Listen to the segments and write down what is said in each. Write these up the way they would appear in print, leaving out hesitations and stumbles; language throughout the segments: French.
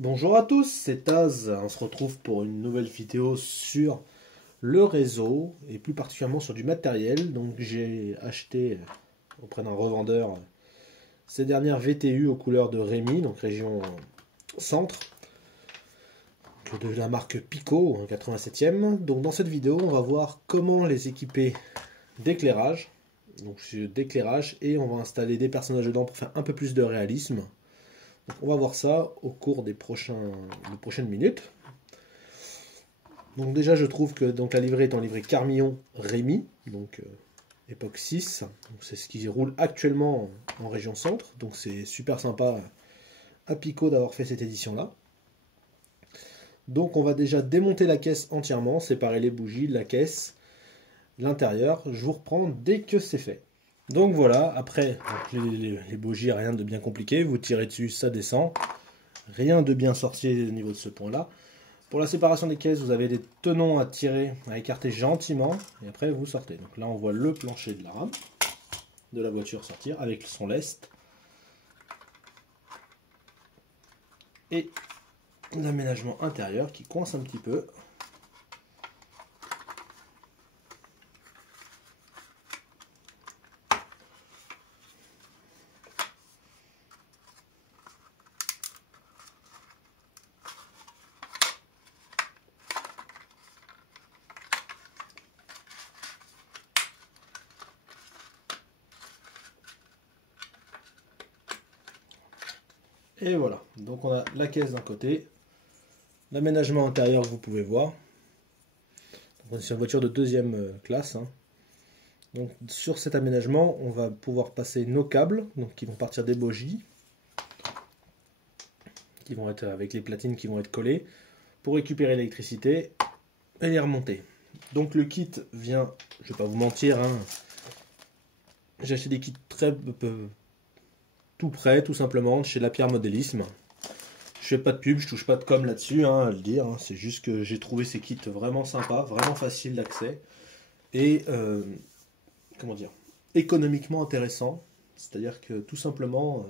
Bonjour à tous, c'est Taz. On se retrouve pour une nouvelle vidéo sur le réseau et plus particulièrement sur du matériel. Donc j'ai acheté auprès d'un revendeur ces dernières VTU aux couleurs de Rémi, donc région centre, de la marque Pico en 87e. Donc dans cette vidéo, on va voir comment les équiper d'éclairage. Donc d'éclairage et on va installer des personnages dedans pour faire un peu plus de réalisme. Donc on va voir ça au cours des prochaines minutes. Donc déjà je trouve que donc, la livrée est en livrée Carmillon Rémi, donc époque 6. C'est ce qui roule actuellement en région centre. Donc c'est super sympa à Pico d'avoir fait cette édition là. Donc on va déjà démonter la caisse entièrement, séparer les bougies, la caisse, l'intérieur. Je vous reprends dès que c'est fait. Donc voilà, après donc les bougies, rien de bien compliqué. Vous tirez dessus, ça descend. Rien de bien sorcier au niveau de ce point-là. Pour la séparation des caisses, vous avez des tenons à tirer, à écarter gentiment, et après vous sortez. Donc là, on voit le plancher de la rame, de la voiture sortir, avec son lest. Et l'aménagement intérieur qui coince un petit peu. Et voilà, donc on a la caisse d'un côté, l'aménagement intérieur que vous pouvez voir. Donc on est sur une voiture de deuxième classe. Donc sur cet aménagement, on va pouvoir passer nos câbles, donc qui vont partir des bogies, qui vont être avec les platines qui vont être collées, pour récupérer l'électricité et les remonter. Donc le kit vient, je vais pas vous mentir, j'ai acheté des kits tout prêts, tout simplement, chez La Pierre Modélisme. Je fais pas de pub, je touche pas de com là-dessus, à le dire. C'est juste que j'ai trouvé ces kits vraiment sympas, vraiment faciles d'accès et comment dire, économiquement intéressants. C'est-à-dire que tout simplement,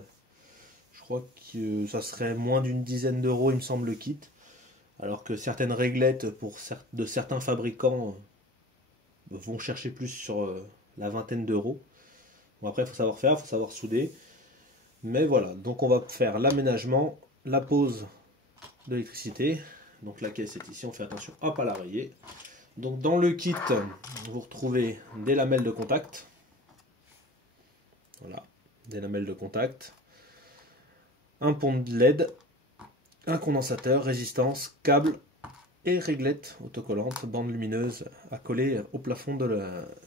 je crois que ça serait moins d'une dizaine d'euros, il me semble, le kit. Alors que certaines réglettes de certains fabricants vont chercher plus sur la vingtaine d'euros. Bon, après, il faut savoir faire, il faut savoir souder. Mais voilà, donc on va faire l'aménagement, la pose de l'électricité. Donc la caisse est ici, on fait attention hop, à la rayer. Donc dans le kit, vous retrouvez des lamelles de contact. Voilà, des lamelles de contact. Un pont de LED, un condensateur, résistance, câble et réglette autocollante, bande lumineuse à coller au plafond de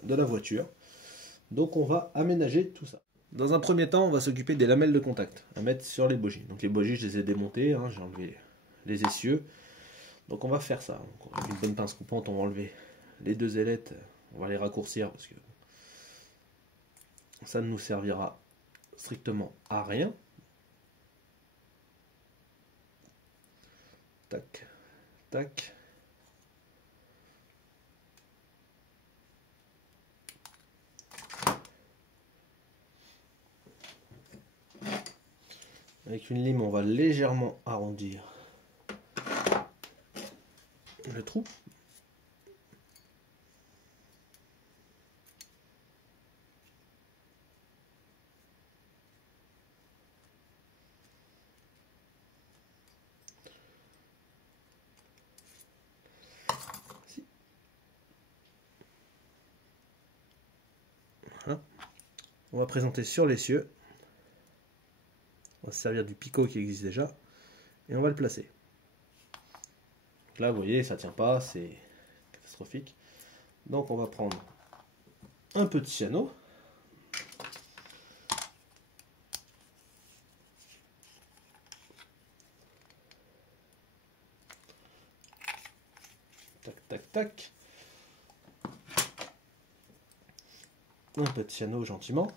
la voiture. Donc on va aménager tout ça. Dans un premier temps, on va s'occuper des lamelles de contact à mettre sur les bogies. Donc les bogies, je les ai démontées, j'ai enlevé les essieux. Donc on va faire ça. Donc, avec une bonne pince coupante, on va enlever les deux ailettes, on va les raccourcir parce que ça ne nous servira strictement à rien. Tac, tac. Avec une lime, on va légèrement arrondir le trou. Voilà. On va présenter sur l'essieu. On va se servir du picot qui existe déjà et on va le placer. Donc là, vous voyez, ça tient pas, c'est catastrophique. Donc on va prendre un peu de cyano. Tac, tac, tac. Un peu de cyano gentiment.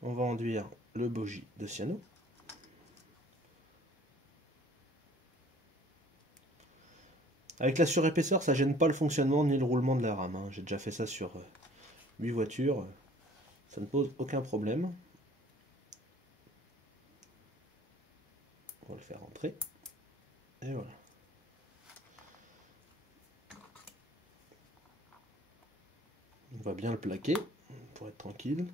On va enduire le bogie de cyano. Avec la surépaisseur, ça gêne pas le fonctionnement ni le roulement de la rame. J'ai déjà fait ça sur 8 voitures. Ça ne pose aucun problème. va le faire rentrer. Et voilà. On va bien le plaquer pour être tranquille.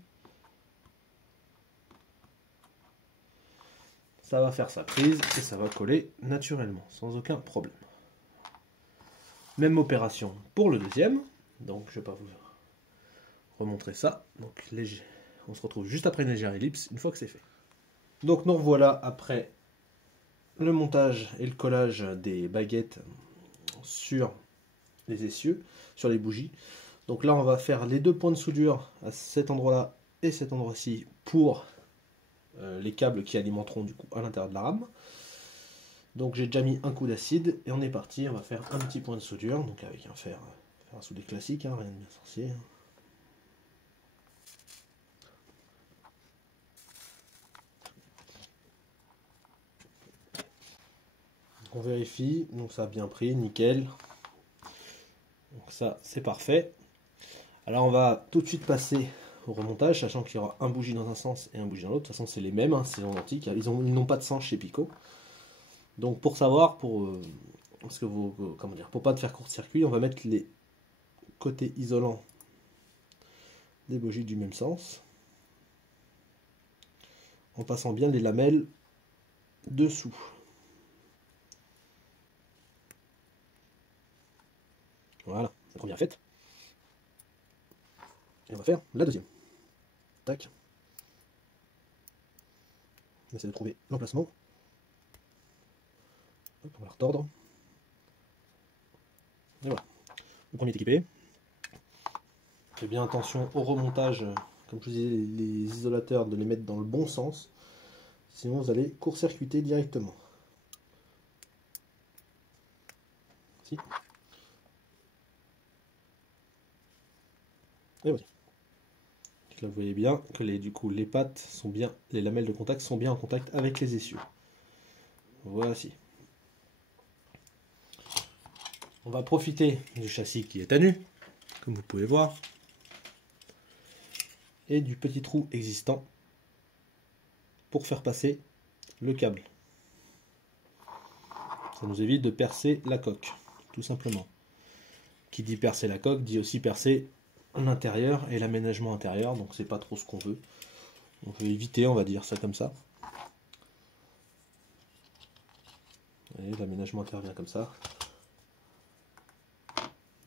Ça va faire sa prise et ça va coller naturellement, sans aucun problème. Même opération pour le deuxième. Donc je ne vais pas vous remontrer ça. Donc léger. On se retrouve juste après une légère ellipse, une fois que c'est fait. Donc nous revoilà après le montage et le collage des baguettes sur les essieux, sur les bougies. Donc là on va faire les deux points de soudure à cet endroit-là et cet endroit-ci pour les câbles qui alimenteront du coup à l'intérieur de la rame. Donc j'ai déjà mis un coup d'acide et on est parti, on va faire un petit point de soudure, donc avec un fer à souder classique, hein, rien de bien sorcier. On vérifie, donc ça a bien pris, nickel. Donc ça c'est parfait. Alors on va tout de suite passer au remontage, sachant qu'il y aura un bougie dans un sens et un bougie dans l'autre. De toute façon c'est les mêmes, hein, c'est identique, ils n'ont pas de sens chez Pico. Donc pour savoir, parce que pour pas te faire court-circuit, on va mettre les côtés isolants des bougies du même sens, en passant bien les lamelles dessous. Voilà, la première faite. Et on va faire la deuxième. Tac. On essaie de trouver l'emplacement. On va la retordre. Et voilà. Le premier est équipé. Faites bien attention au remontage, comme je vous disais, les isolateurs, de les mettre dans le bon sens. Sinon vous allez court-circuiter directement. Si. Et voilà. Là vous voyez bien que les pattes sont bien, les lamelles de contact sont bien en contact avec les essieux. Voici. On va profiter du châssis qui est à nu, comme vous pouvez voir, et du petit trou existant pour faire passer le câble. Ça nous évite de percer la coque, tout simplement. Qui dit percer la coque dit aussi percer l'intérieur et l'aménagement intérieur, donc c'est pas trop ce qu'on veut. On veut éviter, on va dire ça comme ça. L'aménagement intervient comme ça.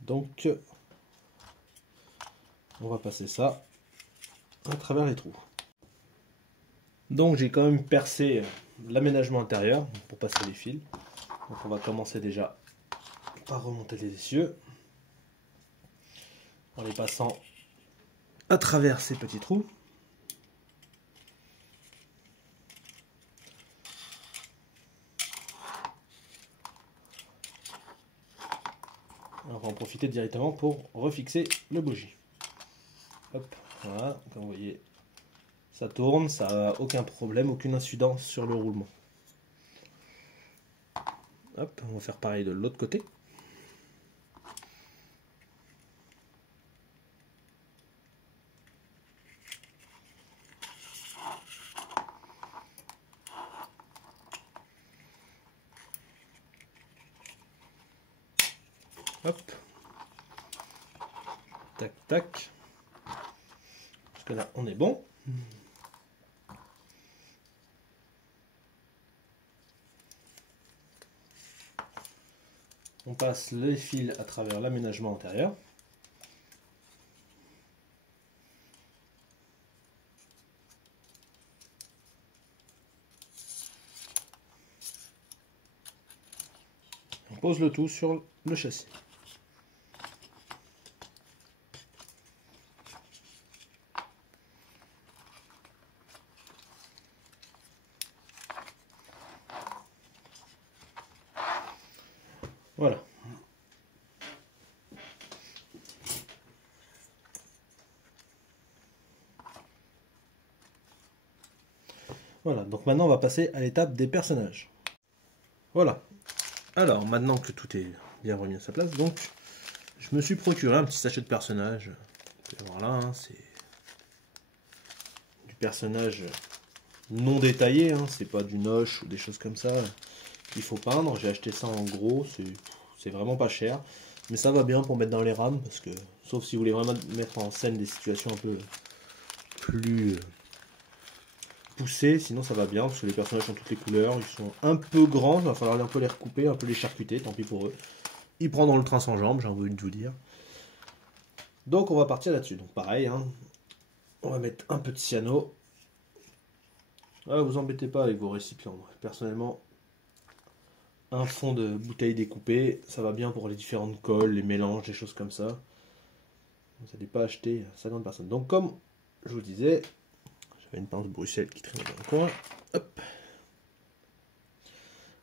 Donc on va passer ça à travers les trous. Donc j'ai quand même percé l'aménagement intérieur pour passer les fils. Donc on va commencer déjà par remonter les essieux en les passant à travers ces petits trous. On va en profiter directement pour refixer le bougie. Hop, voilà, comme vous voyez, ça tourne, ça n'a aucun problème, aucune incidence sur le roulement. Hop, on va faire pareil de l'autre côté. Hop. Tac, tac. Jusque là, on est bon. On passe les fils à travers l'aménagement intérieur. On pose le tout sur le châssis. Voilà. Voilà, donc maintenant on va passer à l'étape des personnages. Voilà. Alors, maintenant que tout est bien remis à sa place, donc je me suis procuré un petit sachet de personnages. Vous pouvez voir là, hein, c'est du personnage non détaillé, hein, c'est pas du noche ou des choses comme ça qu'il faut peindre. J'ai acheté ça en gros, c'est vraiment pas cher. Mais ça va bien pour mettre dans les rames, parce que, sauf si vous voulez vraiment mettre en scène des situations un peu plus poussées, sinon ça va bien, parce que les personnages ont toutes les couleurs, ils sont un peu grands, il va falloir un peu les recouper, un peu les charcuter, tant pis pour eux. Ils prendront le train sans jambes, j'ai envie de vous dire. Donc on va partir là-dessus, donc pareil, hein, on va mettre un peu de cyano. Ah, vous embêtez pas avec vos récipients, personnellement, un fond de bouteille découpée, ça va bien pour les différentes colles, les mélanges, des choses comme ça. Vous n'allez pas acheter 50 personnes. Donc comme je vous disais, j'avais une pince Bruxelles qui traînait dans le coin. Hop.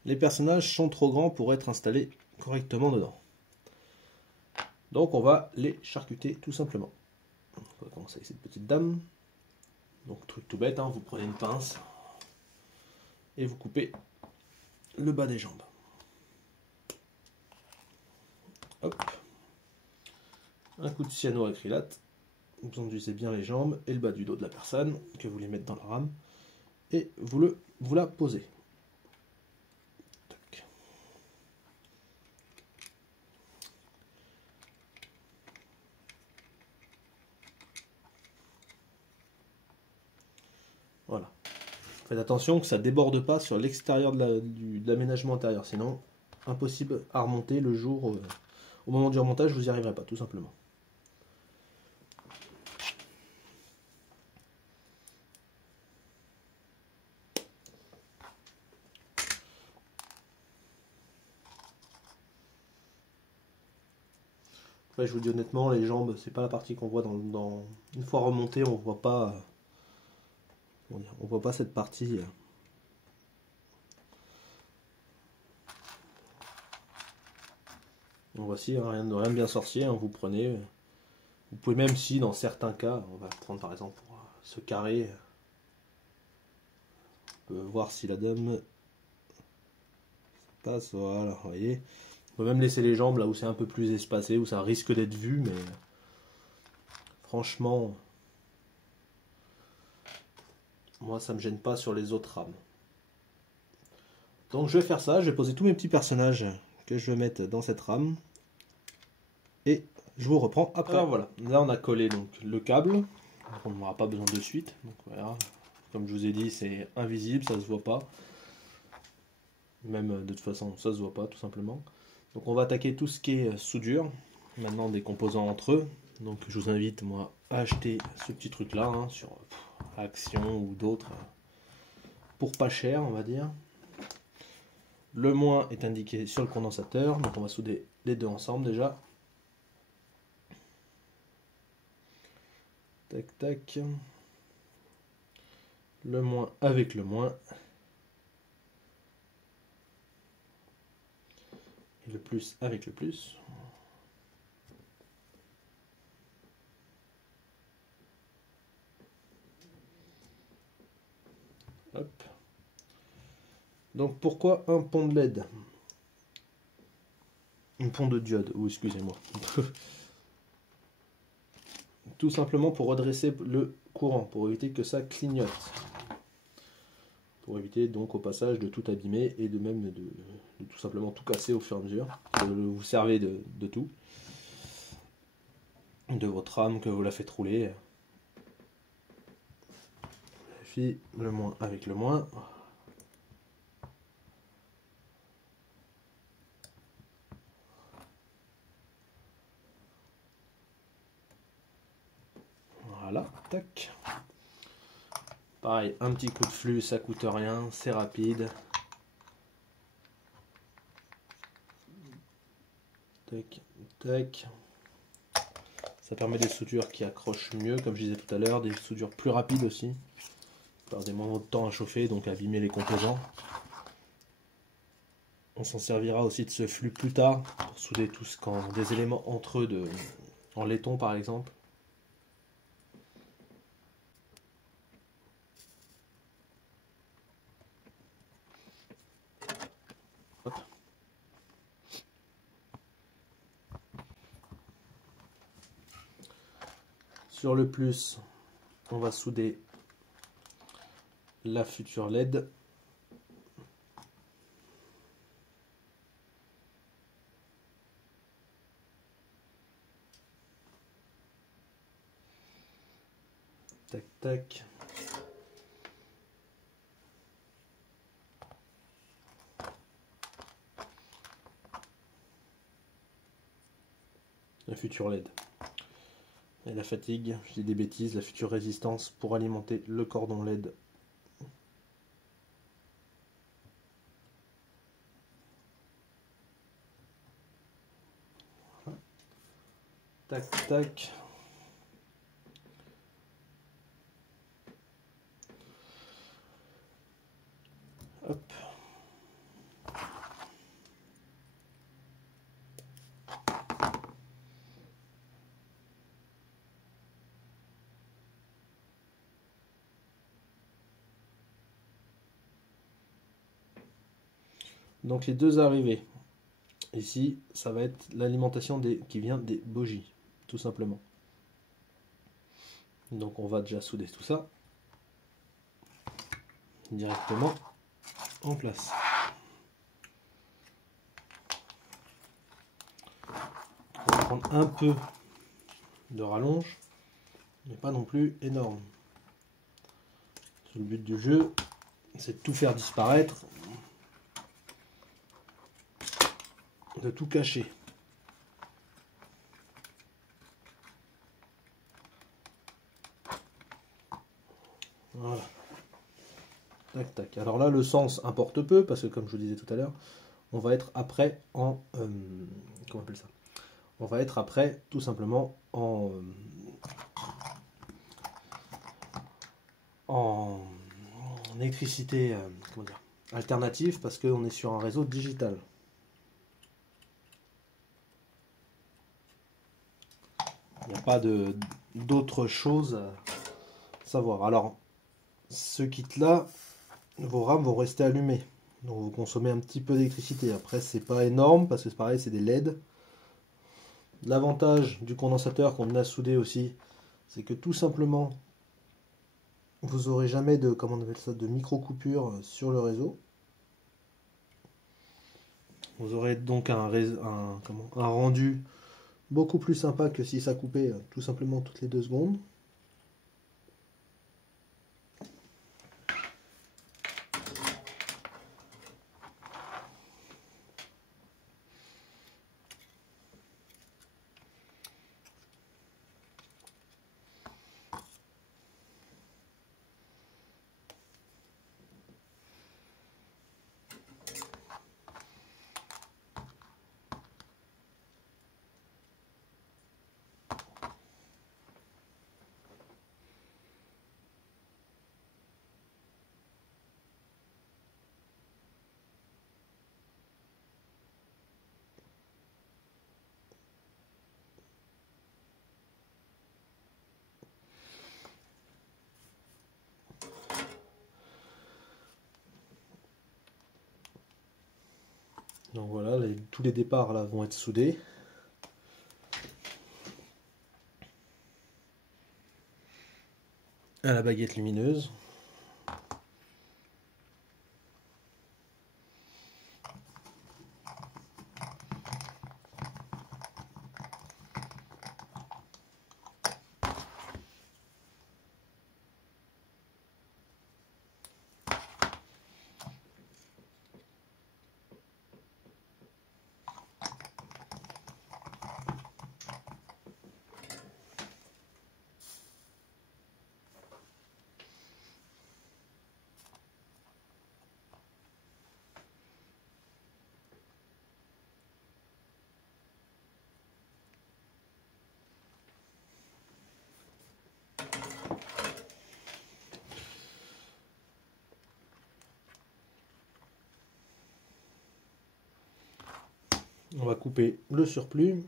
Les personnages sont trop grands pour être installés correctement dedans. Donc on va les charcuter tout simplement. On va commencer avec cette petite dame. Donc truc tout bête, hein, vous prenez une pince et vous coupez le bas des jambes. Hop. Un coup de cyanoacrylate. Vous enduisez bien les jambes et le bas du dos de la personne que vous voulez mettre dans la rame. Et vous la posez. Tac. Voilà. Faites attention que ça ne déborde pas sur l'extérieur de l'aménagement intérieur, sinon impossible à remonter le jour, au moment du remontage, vous n'y arriverez pas, tout simplement. Après, je vous dis honnêtement, les jambes, c'est pas la partie qu'on voit dans... Une fois remonté, on voit pas... on voit pas cette partie... Donc voici, hein, rien de bien sorcier, hein, vous prenez... Vous pouvez même si, dans certains cas, on va prendre par exemple pour ce carré, on peut voir si la dame passe, voilà, vous voyez. On peut même laisser les jambes là où c'est un peu plus espacé, où ça risque d'être vu, mais franchement, moi ça me gêne pas sur les autres rames. Donc je vais faire ça, je vais poser tous mes petits personnages que je vais mettre dans cette rame. Et je vous reprends après. Alors voilà, là on a collé donc le câble, on n'aura pas besoin de suite. Donc voilà, comme je vous ai dit, c'est invisible, ça se voit pas. Même de toute façon, ça se voit pas tout simplement. Donc on va attaquer tout ce qui est soudure, maintenant des composants entre eux. Donc je vous invite moi à acheter ce petit truc là, hein, sur Action ou d'autres, pour pas cher on va dire. Le moins est indiqué sur le condensateur, donc on va souder les deux ensemble déjà. Tac tac. Le moins avec le moins. Et le plus avec le plus. Hop. Donc pourquoi un pont de LED? Un pont de diode, ou excusez-moi. Tout simplement pour redresser le courant, pour éviter que ça clignote. Pour éviter donc au passage de tout abîmer et de même de tout simplement tout casser au fur et à mesure. Que vous servez de tout. De votre rame que vous la faites rouler. Vérifie le moins avec le moins. Voilà, tac. Pareil, un petit coup de flux, ça coûte rien, c'est rapide. Tac, tac. Ça permet des soudures qui accrochent mieux, comme je disais tout à l'heure, des soudures plus rapides aussi. Par des moments de temps à chauffer, donc à abîmer les composants. On s'en servira aussi de ce flux plus tard, pour souder tout ce quand des éléments entre eux en laiton par exemple. Hop. Sur le plus, on va souder la future LED. Tac, tac. La future LED. Et la fatigue, je dis des bêtises, la future résistance pour alimenter le cordon LED. Voilà. Tac, tac. Hop. Donc les deux arrivées. Ici, ça va être l'alimentation qui vient des bogies, tout simplement. Donc on va déjà souder tout ça directement en place. On va prendre un peu de rallonge, mais pas non plus énorme. Le but du jeu, c'est de tout faire disparaître, de tout cacher. Voilà. Tac, tac. Alors là, le sens importe peu, parce que comme je vous disais tout à l'heure, on va être après en... comment on appelle ça? On va être après, tout simplement, en électricité comment dire, alternative, parce qu'on est sur un réseau digital. Il n'y a pas d'autre chose à savoir. Alors, ce kit-là, vos rames vont rester allumées. Donc vous consommez un petit peu d'électricité. Après, c'est pas énorme, parce que c'est pareil, c'est des LED. L'avantage du condensateur qu'on a soudé aussi, c'est que tout simplement, vous n'aurez jamais de, comment on appelle ça, de micro-coupure sur le réseau. Vous aurez donc un rendu beaucoup plus sympa que si ça coupait tout simplement toutes les 2 secondes. Donc voilà, tous les départs là vont être soudés. À la baguette lumineuse. On va couper le surplus.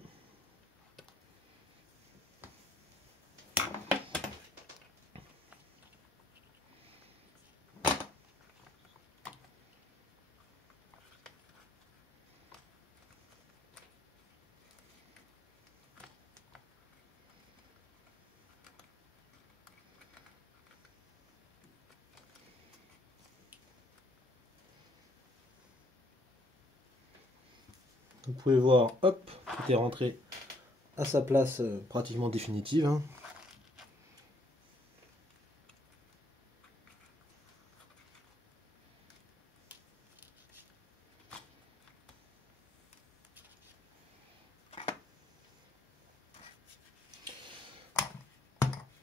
Vous pouvez voir, hop, tout est rentré à sa place pratiquement définitive. Hein.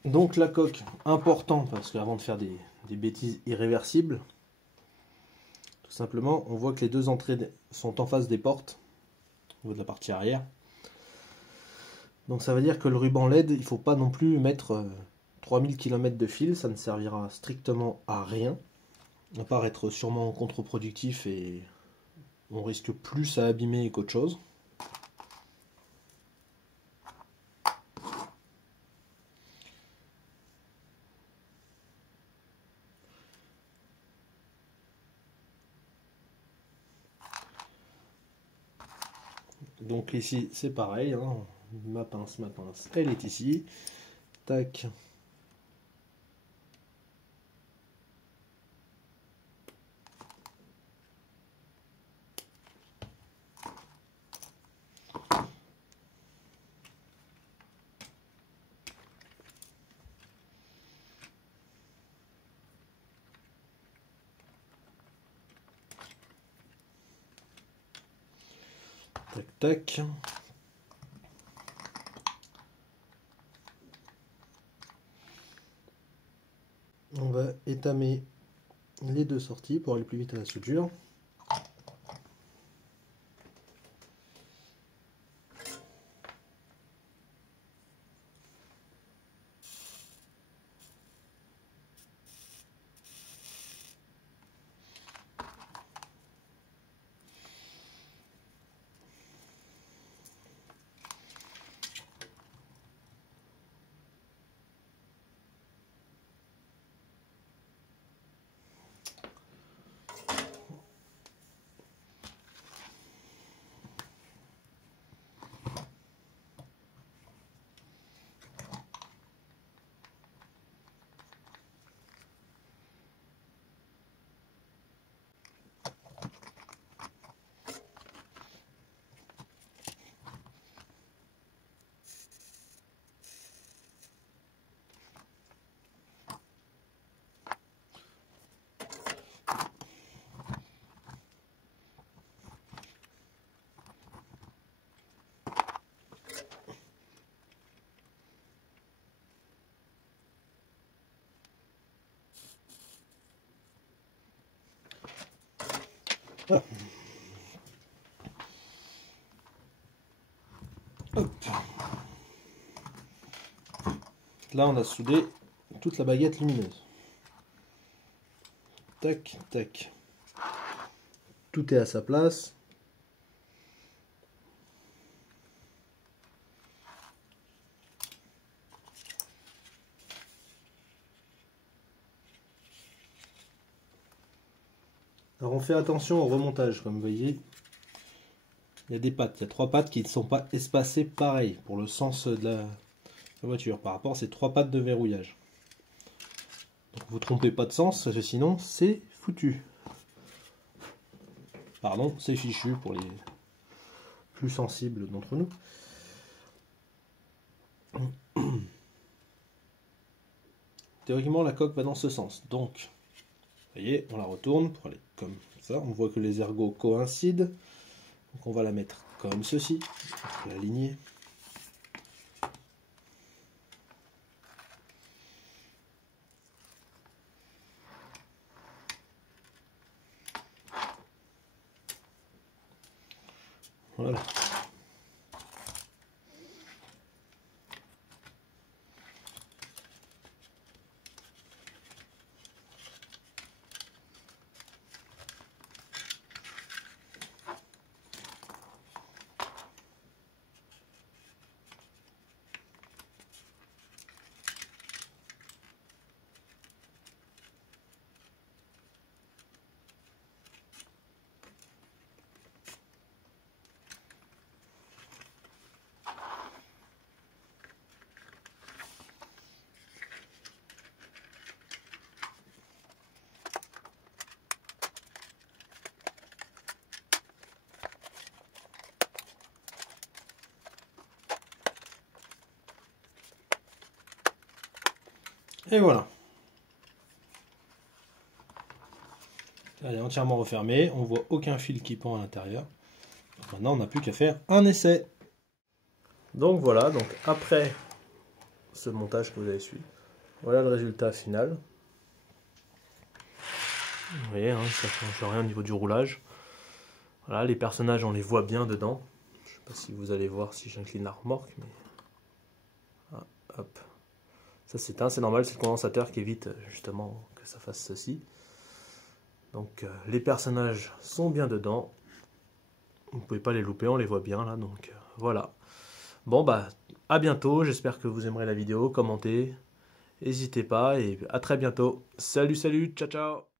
Donc la coque, important, parce qu'avant de faire des bêtises irréversibles, tout simplement, on voit que les deux entrées sont en face des portes, au niveau de la partie arrière. Donc ça veut dire que le ruban LED, il ne faut pas non plus mettre 3000 km de fil, ça ne servira strictement à rien, à part être sûrement contre-productif et on risque plus à abîmer qu'autre chose. Donc ici c'est pareil, hein. ma pince, elle est ici. Tac. Tac, tac. On va étamer les deux sorties pour aller plus vite à la soudure. Ah. Hop. Là on a soudé toute la baguette lumineuse. Tac, tac. Tout est à sa place. Alors on fait attention au remontage, comme vous voyez. Il y a des pattes, il y a trois pattes qui ne sont pas espacées pareil pour le sens de la voiture par rapport à ces trois pattes de verrouillage. Donc vous ne trompez pas de sens, parce que sinon c'est foutu. Pardon, c'est fichu pour les plus sensibles d'entre nous. Théoriquement la coque va dans ce sens. Donc, vous voyez, on la retourne pour aller comme ça. On voit que les ergots coïncident. Donc on va la mettre comme ceci, l'aligner. Voilà. Et voilà. Elle est entièrement refermée, on voit aucun fil qui pend à l'intérieur. Maintenant on n'a plus qu'à faire un essai. Donc voilà, donc après ce montage que vous avez suivi, voilà le résultat final. Vous voyez, hein, ça ne change rien au niveau du roulage. Voilà, les personnages on les voit bien dedans. Je ne sais pas si vous allez voir si j'incline la remorque, mais... Ah, hop. Ça c'est normal, c'est le condensateur qui évite justement que ça fasse ceci. Donc les personnages sont bien dedans. Vous ne pouvez pas les louper, on les voit bien là, donc voilà. Bon bah à bientôt, j'espère que vous aimerez la vidéo, commentez, n'hésitez pas et à très bientôt. Salut, salut, ciao ciao.